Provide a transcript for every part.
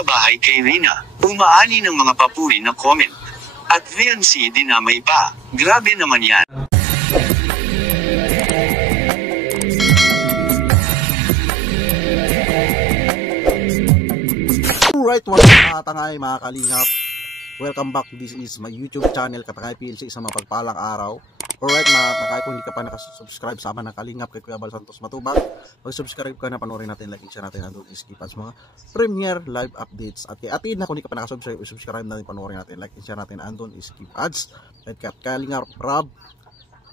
kabahay kay Rina, umaani ng mga papuri na comment. At VNC dinamay pa, grabe naman yan. Alright, what's up mga tangay, mga kalingap. Welcome back, this is my YouTube channel, Katangay PLC, isang mapagpalang araw. Alright mga tangay, kung hindi ka pa nakasubscribe sa aman ng Kalingap kay Kuya Bal Santos Matubang, mag-subscribe ka na, panoorin natin, like, share natin, andun skip ads, mga premiere live updates. At kay Atin na, kung hindi ka pa nakasubscribe, subscribe natin, panoorin natin, like, share natin, andun skip ads. At kay Kalingap Rob,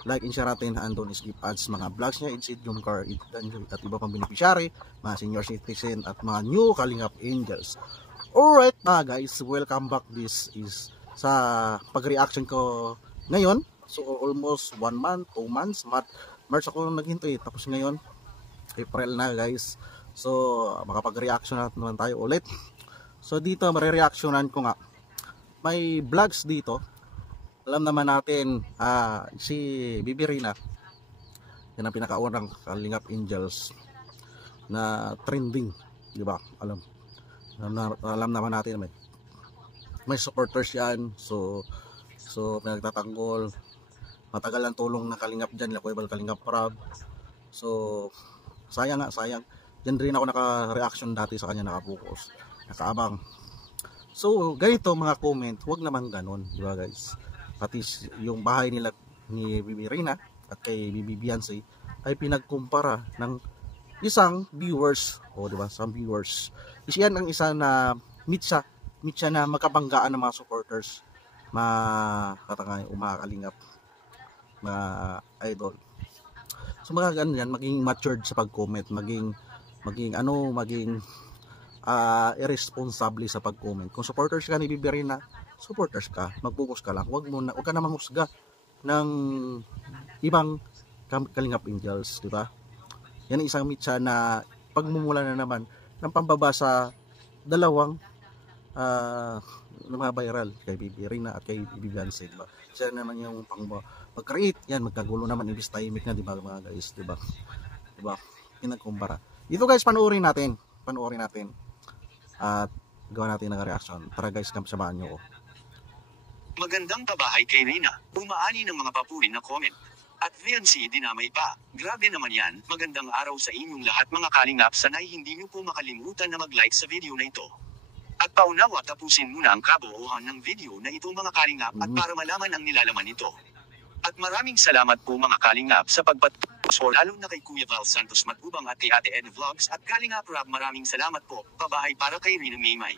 like and share natin, andun skip ads, mga vlogs niya, Insid yung car, at iba pang beneficiary, mga senior citizen, at mga new Kalingap Angels. Alright mga guys, welcome back. This is sa pag-reaction ko ngayon. So almost 1 month, 2 months, March ako naghintay, tapos ngayon April na guys. So makapag-reaction naman tayo ulit. So dito mare-reactionan ko nga, may vlogs dito. Alam naman natin si Bibi Rina, yan ang pinakaunang Kalingap Angels na trending, di ba? Alam naman natin may supporters yan. So pinagtatanggol, matagal ang tulong ng Kalingap dyan, Kuya Bal Kalingap Rob. So sayang dyan rin ako naka-reaction dati sa kanya, nakapokus, nakaabang. So ganito mga comment, wag naman ganon, di ba guys? Pati yung bahay nila ni Bibi Rina at kay Bibi Beyonce ay pinagkumpara ng isang viewers, di ba? Some viewers. Yan ang isa na meet siya na magkabanggaan ng mga supporters, mga katangay, mga Kalingap, mga idol. So mga ganyan, maging matured sa pag-comment, maging irresponsible sa pag-comment. Kung supporters ka ni Bibi Rina, supporters ka, mag-focus ka lang. Wag ka na manghusga ng ibang Kalingap Angels, di ba? Yan ang isang mitsa na pagmumula na naman ng pambaba sa dalawang mga viral kay Bibi Rina at kay Bibi Beyonce, diba? Siya naman yung mag-create, yan, magkagulo naman, ibis timing na, diba mga guys, diba? Pinagkumpara. Dito guys, panoorin natin at gawa natin ng reaction. Tara guys, samahan nyo ko. Magandang kabahay kay Rina, umaani ng mga papuri na comment. At VNC dinamay pa, grabe naman yan. Magandang araw sa inyong lahat mga Kalingap, sanay hindi nyo po makalimutan na mag-like sa video na ito. At paunawa, tapusin muna ang kabuuan ng video na ito mga Kalingap at para malaman ang nilalaman nito. At maraming salamat po mga Kalingap sa pagpatuloy, lalo na kay Kuya Bal Santos Matubang at kay Ate Ed Vlogs at Kalingap Rob, maraming salamat po. Pabahay para kay Rina Maymay.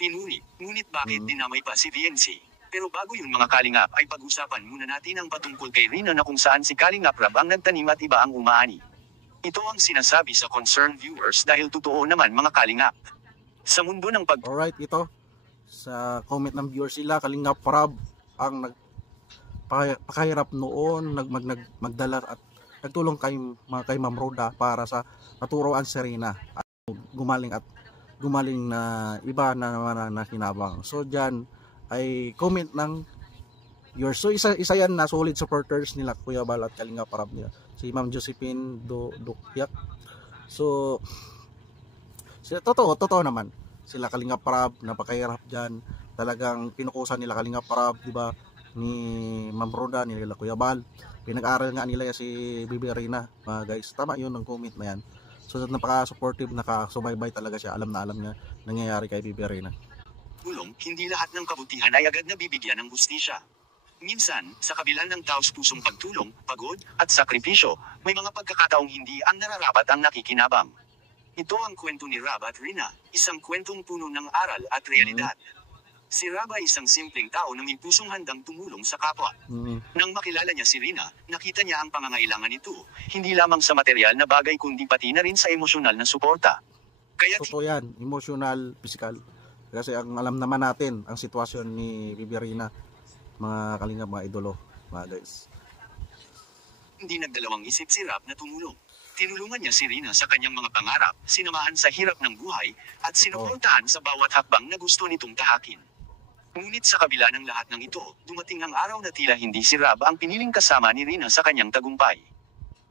Pinuri, ngunit bakit dinamay pa si VNC? Pero bago yun mga Kalingap ay pag-usapan muna natin ang patungkol kay Rina na kung saan si Kalingap Rob ang nagtanim at iba ang umaani. Ito ang sinasabi sa concerned viewers dahil totoo naman mga Kalingap. Sa mundo ng Alright, ito sa comment ng viewers sila, Kalingap Rob ang nagpakahirap noon, magdala at nagtulong kay Ma'am Roda para sa maturuan si Rina at gumaling na iba na kinabang. So dyan ay comment ng viewers. So isa yan na solid supporters nila Kuya Bal at Kalingap Rob nila, si Ma'am Josephine Dukyak. So totoo naman sila Kalingap Rob, napakahirap dyan, talagang pinukusan nila Kalingap Rob, diba, ni Ma'am Roda, nila Kuya Bal, pinag-aral nga nila si Bibi Rina, mga guys. Tama yun ang comment na yan. So napaka-supportive, nakasubaybay talaga siya, alam niya nangyayari kay Bibi Rina. Hindi lahat ng kabutihan ay agad na bibigyan ng hustisya. Minsan, sa kabila ng taos-pusong pagtulong, pagod, at sakripisyo, may mga pagkakataong hindi ang nararapat ang nakikinabang. Ito ang kwento ni Rob at Rina, isang kwentong puno ng aral at realidad. Si Rob ay isang simpleng tao na may pusong handang tumulong sa kapwa. Nang makilala niya si Rina, nakita niya ang pangangailangan nito, hindi lamang sa material na bagay kundi pati na rin sa emosyonal na suporta. Totoo yan, emosyonal, physical. Kasi ang alam naman natin ang sitwasyon ni Bibi Rina, mga Kalingap, mga idolo, mga guys. Hindi nagdalawang isip si Rob na tumulong. Tinulungan niya si Rina sa kanyang mga pangarap, sinamahan sa hirap ng buhay, at sinuportahan sa bawat hakbang na gusto nitong tahakin. Ngunit sa kabila ng lahat ng ito, dumating ang araw na tila hindi si Rob ang piniling kasama ni Rina sa kanyang tagumpay.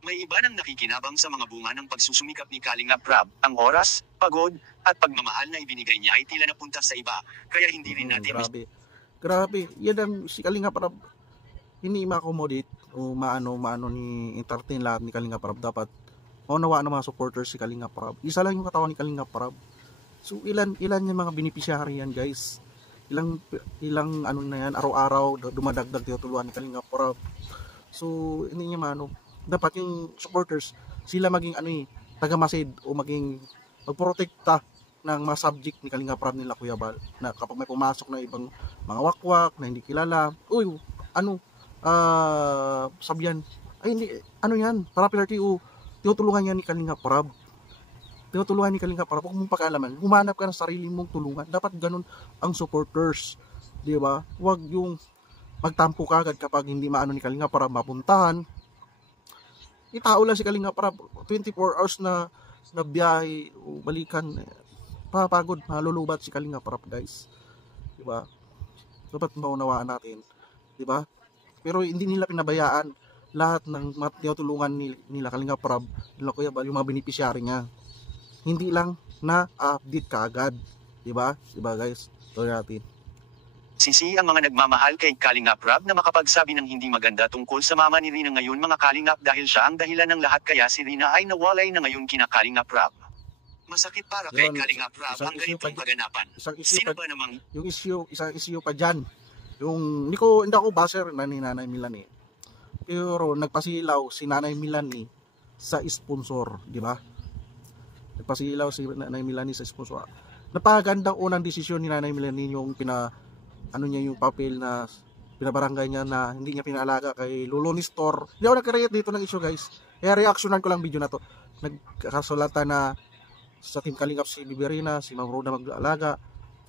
May iba nang nakikinabang sa mga bunga ng pagsusumikap ni Kalingap Rab. Ang oras, pagod, at pagmamahal na ibinigay niya ay tila napunta sa iba, kaya hindi rin natin Grabe. Yan ang si Kalingap Rab, hindi ma-accommodate o maano ni entertain lahat ni Kalingap Rab. Dapat maunawaan ng mga supporters si Kalingap Rab. Isa lang yung katawan ni Kalingap Rab. So ilan yung mga beneficiary yan, guys. Ilang ano na yan, araw-araw dumadagdag tinutulungan ni Kalingap Rab. So hindi niya maano, dapat yung supporters sila maging taga-masid o maging magprotekta ng mga subject ni Kalingap Rab nila, Kuya Bal, na kapag may pumasok na ibang mga wakwak na hindi kilala, sabihan ay hindi yan, para PRT tinutulungan yan ni Kalingap Rab. Tinutulungan ni Kalingap Rab. Huwag mong pakialaman, humanap ka ng sarili mong tulungan. Dapat ganun ang supporters, di ba? Huwag yung magtampo ka agad kapag hindi maano ni Kalingap Rab mapuntahan. Itao lang si Kalingap Rab 24 hours na biyahe o balikan, papagod, malulubat si Kalingap Rab, guys, di ba? Dapat maunawaan natin, di ba? Pero hindi nila pinabayaan lahat ng tinutulungan nila Kalingap Rab, nila Kuya Bal, yung mga beneficiary niya. Hindi lang na update kaagad, di ba? Di ba, guys? Tuloy natin. Sisi ang mga nagmamahal kay Kalingap Rab na makapagsabi ng hindi maganda tungkol sa mama ni Rina ngayon, mga Kalingap, dahil siya ang dahilan ng lahat, kaya si Rina ay nawalay na ngayon kina Kalingap Rab. Masakit para kay Kalingap Rab ang ganitong kaganapan. Sino ba namang yung isang issue pa dyan, yung hindi ako baser na ni Nanay Melanie, pero nagpasilaw si Nanay Melanie sa sponsor, di ba? Nagpasilaw si Nanay Melanie sa sponsor. Napakagandang unang desisyon ni Nanay Melanie yung yung papel na pinabarangay niya na hindi niya pinaalaga kay Lolo Nestor. Hindi ako nag-create dito ng issue, guys. Kaya reactionan ko lang video na to. Nagkasulatan na sa Team Kalingap si Biberina, si Ma'am Roda mag-alaga.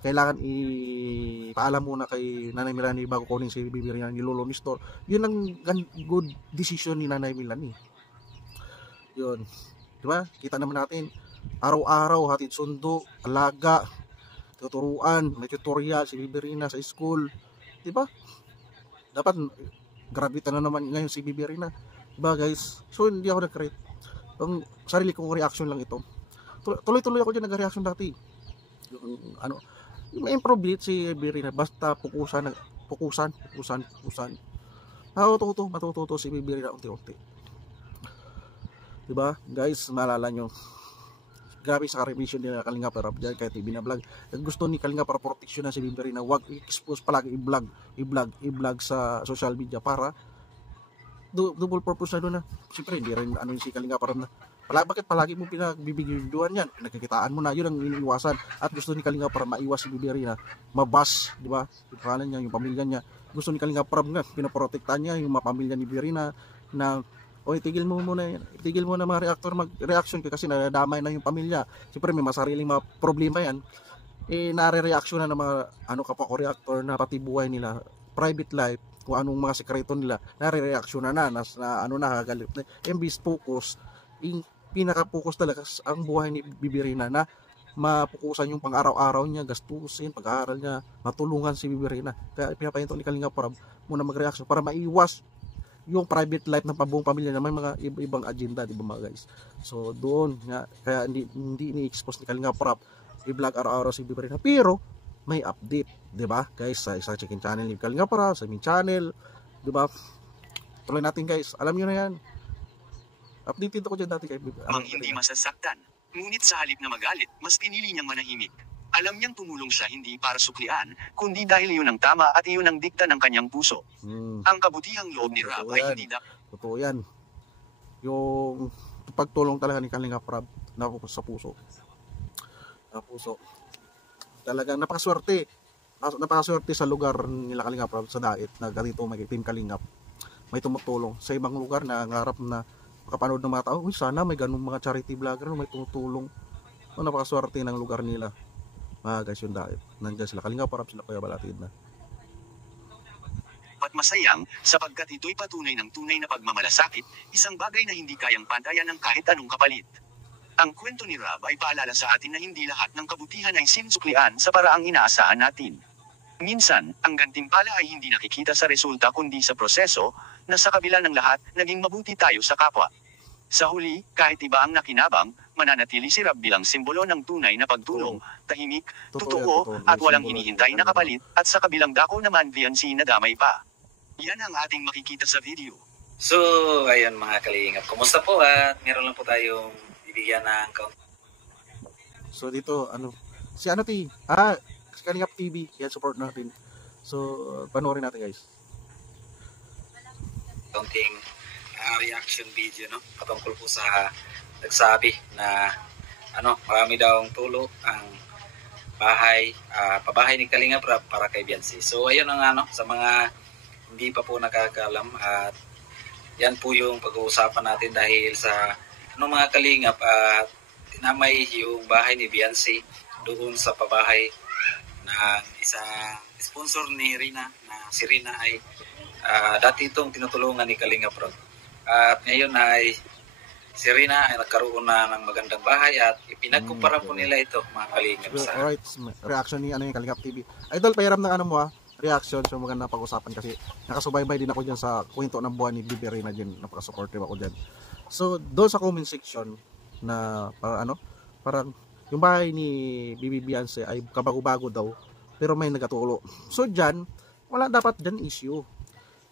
Kailangan ipaalam muna kay Nanay Melanie bago kunin si Biberina ni Lolo Nestor. Yun ang good decision ni Nanay Melanie. Yun. Diba? Kita naman natin. Araw-araw, hatid sundo, alaga, tuturuan, may tutorial si Biberina sa school, di ba? Dapat graduate na naman ngayon si Biberina, di ba, guys? So hindi ako nag-create, ang sarili kong reaction lang ito. Tuloy-tuloy ako dyan nag-reaction dati. May improve si Biberina, basta pukusan. Matututo si Biberina unti-unti, di ba, guys? Maalala nyo, grabe sa revision nila Kalingap Rab dyan kahit binablog. Gusto ni Kalingap Rab protection na si Biberina, wag i-expose palagi, i-vlog sa social media para double purpose na doon na. Siyempre hindi rin si Kalingap Rab na bakit palagi mo pinagbibigyan yan, pinagkikitaan mo na, yun ang iniiwasan. At gusto ni Kalingap Rab maiwas si Biberina, mabas, di ba, yung pangalan niya, yung pamilya niya. Gusto ni Kalingap Rab nga pinaprotektahan niya yung mga pamilya ni Biberina na tigil mo na mga reactor mag-reaction kasi nadamay na yung pamilya. Siyempre may masariling mga problema yan. Nare-reaction na ng mga kapwa reactor na pati buhay nila, private life, kung anong mga sekreto nila, nare-reaction na nakagalit na. Imbis focus, pinaka-focus talaga ang buhay ni Biberina na mapukusan yung pang-araw-araw niya, gastusin, pag-aaral niya, matulungan si Biberina. Kaya pinapahinto ni Kalingap Rab muna mag-reaction para maiwas yung private life ng buong pamilya na may mga ibang agenda, di ba, mga guys? So doon nga, kaya hindi ni-expose ni Kalingap Rab i-vlog araw-araw si Biberina, pero may update, di ba, guys, sa chicken channel ni Kalingap Rab, sa aming channel, di ba? Tuloy natin, guys, alam nyo na yan, updated ako dyan dati kay Biberina. Ang hindi masasaktan, ngunit sa halip na magalit, mas pinili niyang manahimik. Alam niyang tumulong siya hindi para suklian, kundi dahil iyon ang tama at iyon ang dikta ng kanyang puso. Ang kabutihang loob ni Rab ay hindi totoo yan. Yung pagtulong talaga ni Kalingap Rab sa puso. Talagang napakaswerte sa lugar nila Kalingap Rab sa Dait na ganito may Team Kalingap. May tumutulong sa ibang lugar na ngarap na makapanood ng mga tao. Sana may ganung mga charity vlogger may tumutulong. Napakaswerte ng lugar nila. Guys, yung Dait. Nandiyan sila Kalingap Rab, sila Kuya Balatid na. At masayang, sapagkat ito'y patunay ng tunay na pagmamalasakit, isang bagay na hindi kayang pantayan ng kahit anong kapalit. Ang kwento ni Rab ay paalala sa atin na hindi lahat ng kabutihan ay sinusuklian sa paraang inaasahan natin. Minsan, ang gantimpala ay hindi nakikita sa resulta kundi sa proseso, na sa kabila ng lahat, naging mabuti tayo sa kapwa. Sa huli, kahit iba ang nakinabang, mananatili si Rob bilang simbolo ng tunay na pagtulong, tahimik, totoo, at walang hinihintay na kapalit, at sa kabilang dako naman VNC na damay pa. Yan ang ating makikita sa video. So, ayun mga kalingap. Kumusta po at meron lang po tayong bibigyan ng count. So dito, si si Kalingap TV, yan, support natin. So, panoorin natin guys. Counting reaction video, no? Patungkol po sa nagsabi na marami daw ang tulo ang bahay, pabahay ni Kalingap Rob para kay Biancy. So, ayun ang sa mga hindi pa po nakakaalam at yan po yung pag-uusapan natin dahil sa mga kalingap at tinamay yung bahay ni Biancy doon sa pabahay ng isang sponsor ni Rina na si Rina ay dati itong tinutulungan ni Kalingap Rob. At ngayon ay si Rina ay nagkaroon na ng magandang bahay at ipinagkumpara po nila ito mga kalingap sa... Alright, reaction ni yung Kalingap TV. Idol, pahiram ng mo reaction, so maganda pag-usapan kasi nakasubaybay din ako dyan sa kwento ng buwan ni Bibi Rina dyan, napaka-supportive ako dyan. So doon sa comment section na parang yung bahay ni Bibi Biancy ay kabago-bago daw pero may nagatulo. So dyan, wala dapat dyan issue.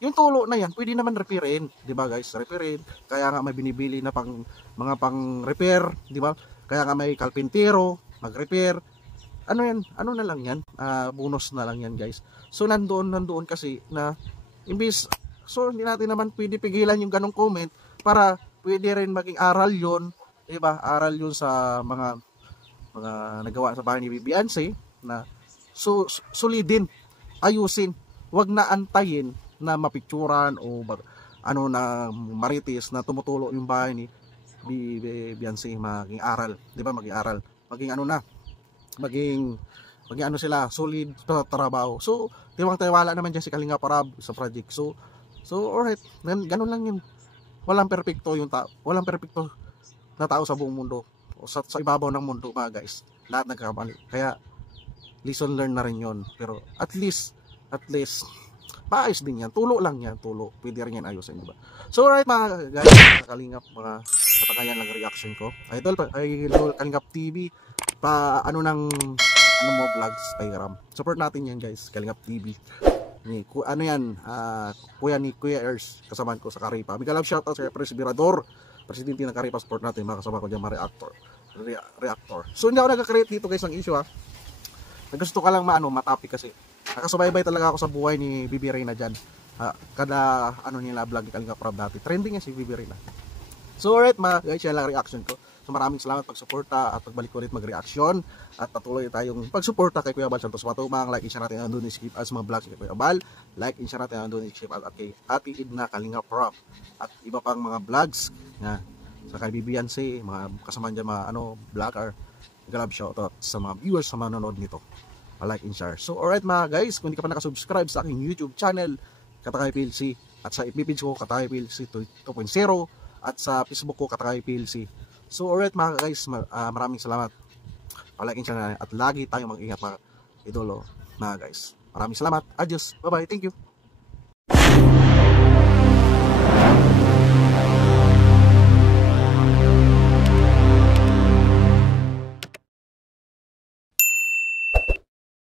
Yung tulo na yan, pwede naman repairin, di ba guys? Repairin, kaya nga may binibili na mga pang repair, di ba? Kaya nga may kalpintero, mag-repair. Ano na lang yan, bonus na lang yan guys. So nandoon kasi na imbis, so hindi natin naman pwede pigilan yung ganong comment para pwede rin maging aral yon, diba? Aral yon sa mga nagawa sa bahay ni Biancy na sulidin, ayusin, wag na antayin na mapicturan o na marites na tumutulo yung bahay ni Biancy, maging aral, diba? Maging aral, maging maging sila solid sa trabaho. So tiwala naman dyan si Kalingap Rob sa project. So alright, ganun lang yun. Walang perfecto walang perfecto na tao sa buong mundo o sa ibabaw ng mundo mga guys. Lahat nagkakamali. Kaya lesson learn na rin yun. Pero at least maayos din yan. Tulo lang yan, tulo. Pwede rin yan ayusin, diba? So alright mga guys, Kalingap, mga katagayan lang reaction ko. Idol Kalingap TV, vlogs, pahiram. Support natin yan guys, Kalingap TV. Kuya ni Kuya Ers, kasamaan ko sa Karipa. Bigla lang shoutout sa Presibirador, presidente ng Karipa, support natin, mga kasama ko dyan, mga reactor. So hindi ako nagka-create dito guys ng issue Gusto ka lang matapik kasi nakasubaybay talaga ako sa buhay ni Bibi Rina dyan. Kada nila vlog ni Kalingap Rob dati, trending yan si Bibi Rina. So alright mga guys, yan lang reaction ko. So maraming salamat pagsuporta at pagbalik ulit mag-reaction at patuloy tayong pagsuporta kay Kuya Bal Santos Matubang. Like and share natin ang doon skip as mga vlogs kay Kuya Bal. Like and share natin ang doon skip at kay Ate Edna Kalingap Rob at iba pang mga vlogs na sa kay Biancy, mga kasama dyan, mga vlogger. Galab shoutout sa mga viewers sa manonood nito. Like and share. So alright mga guys, kung hindi ka pa nakasubscribe sa aking YouTube channel Katakay PLC at sa FB page ko Katakay PLC 2.0 at sa Facebook ko Katakay PLC. So alright mga guys, maraming salamat. Like and share at lagi tayong mag-ingat mga idolo mga guys. Maraming salamat. Adios. Bye bye. Thank you.